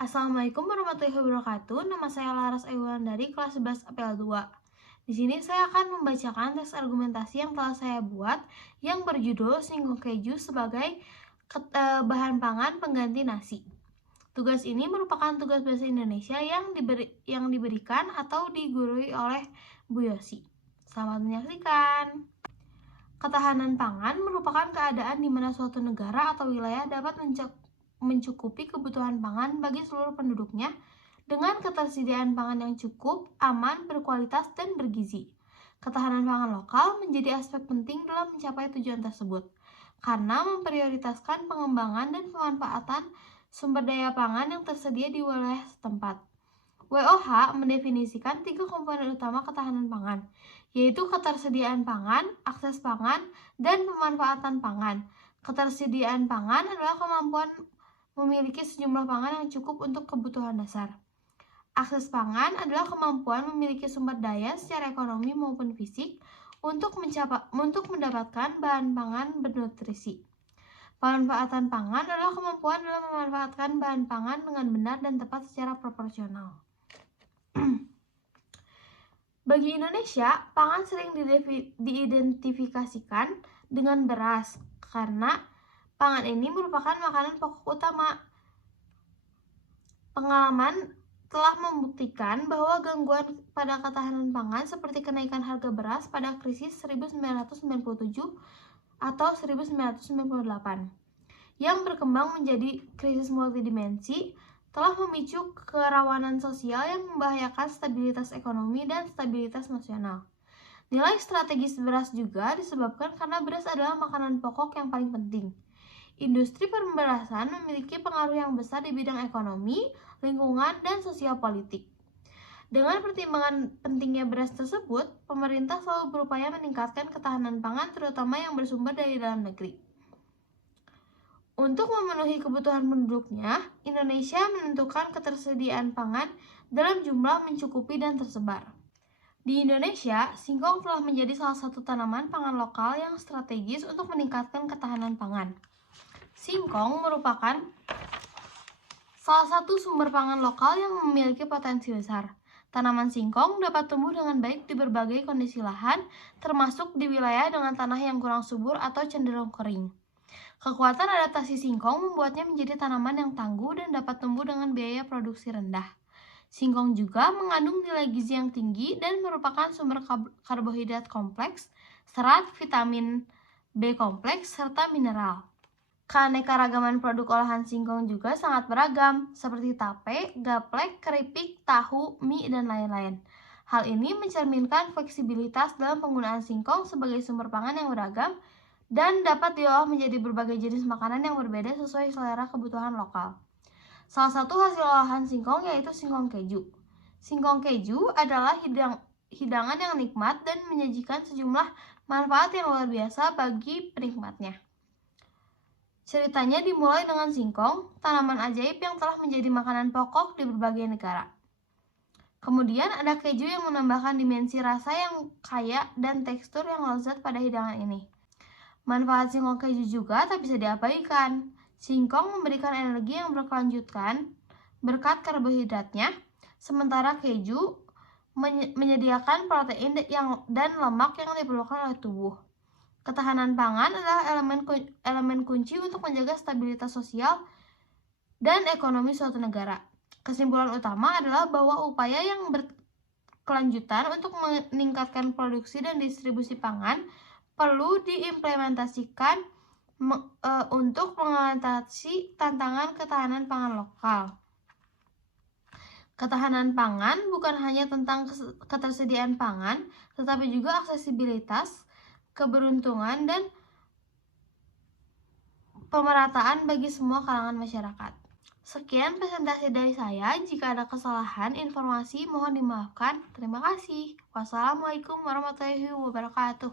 Assalamualaikum warahmatullahi wabarakatuh. Nama saya Laras Ayulan dari kelas 11 APL 2. Di sini saya akan membacakan teks argumentasi yang telah saya buat yang berjudul singkong keju sebagai bahan pangan pengganti nasi. Tugas ini merupakan tugas bahasa Indonesia yang diberikan atau digurui oleh Bu Yosi. Selamat menyaksikan. Ketahanan pangan merupakan keadaan di mana suatu negara atau wilayah dapat mencukupi kebutuhan pangan bagi seluruh penduduknya dengan ketersediaan pangan yang cukup, aman, berkualitas, dan bergizi. Ketahanan pangan lokal menjadi aspek penting dalam mencapai tujuan tersebut, karena memprioritaskan pengembangan dan pemanfaatan sumber daya pangan yang tersedia di wilayah setempat. WOH mendefinisikan 3 komponen utama ketahanan pangan, yaitu ketersediaan pangan, akses pangan, dan pemanfaatan pangan. Ketersediaan pangan adalah kemampuan memiliki sejumlah pangan yang cukup untuk kebutuhan dasar. Akses pangan adalah kemampuan memiliki sumber daya secara ekonomi maupun fisik untuk mendapatkan bahan pangan bernutrisi. Pemanfaatan pangan adalah kemampuan dalam memanfaatkan bahan pangan dengan benar dan tepat secara proporsional. Bagi Indonesia, pangan sering diidentifikasikan dengan beras karena pangan ini merupakan makanan pokok utama. Pengalaman telah membuktikan bahwa gangguan pada ketahanan pangan seperti kenaikan harga beras pada krisis 1997 atau 1998 yang berkembang menjadi krisis multidimensi telah memicu kerawanan sosial yang membahayakan stabilitas ekonomi dan stabilitas nasional. Nilai strategis beras juga disebabkan karena beras adalah makanan pokok yang paling penting. Industri pemberasan memiliki pengaruh yang besar di bidang ekonomi, lingkungan, dan sosial politik. Dengan pertimbangan pentingnya beras tersebut, pemerintah selalu berupaya meningkatkan ketahanan pangan terutama yang bersumber dari dalam negeri. Untuk memenuhi kebutuhan penduduknya, Indonesia menentukan ketersediaan pangan dalam jumlah mencukupi dan tersebar. Di Indonesia, singkong telah menjadi salah satu tanaman pangan lokal yang strategis untuk meningkatkan ketahanan pangan. Singkong merupakan salah satu sumber pangan lokal yang memiliki potensi besar. Tanaman singkong dapat tumbuh dengan baik di berbagai kondisi lahan, termasuk di wilayah dengan tanah yang kurang subur atau cenderung kering. Kekuatan adaptasi singkong membuatnya menjadi tanaman yang tangguh dan dapat tumbuh dengan biaya produksi rendah. Singkong juga mengandung nilai gizi yang tinggi dan merupakan sumber karbohidrat kompleks, serat, vitamin B kompleks, serta mineral. Keanekaragaman produk olahan singkong juga sangat beragam, seperti tape, gaplek, keripik, tahu, mie, dan lain-lain. Hal ini mencerminkan fleksibilitas dalam penggunaan singkong sebagai sumber pangan yang beragam dan dapat diolah menjadi berbagai jenis makanan yang berbeda sesuai selera kebutuhan lokal. Salah satu hasil olahan singkong yaitu singkong keju. Singkong keju adalah hidangan yang nikmat dan menyajikan sejumlah manfaat yang luar biasa bagi penikmatnya. Ceritanya dimulai dengan singkong, tanaman ajaib yang telah menjadi makanan pokok di berbagai negara. Kemudian ada keju yang menambahkan dimensi rasa yang kaya dan tekstur yang lezat pada hidangan ini. Manfaat singkong keju juga tak bisa diabaikan. Singkong memberikan energi yang berkelanjutan berkat karbohidratnya, sementara keju menyediakan protein dan lemak yang diperlukan oleh tubuh. Ketahanan pangan adalah elemen kunci untuk menjaga stabilitas sosial dan ekonomi suatu negara. Kesimpulan utama adalah bahwa upaya yang berkelanjutan untuk meningkatkan produksi dan distribusi pangan perlu diimplementasikan untuk mengatasi tantangan ketahanan pangan lokal. Ketahanan pangan bukan hanya tentang ketersediaan pangan, tetapi juga aksesibilitas, keberuntungan, dan pemerataan bagi semua kalangan masyarakat. Sekian presentasi dari saya. Jika ada kesalahan informasi mohon dimaafkan. Terima kasih. Wassalamualaikum warahmatullahi wabarakatuh.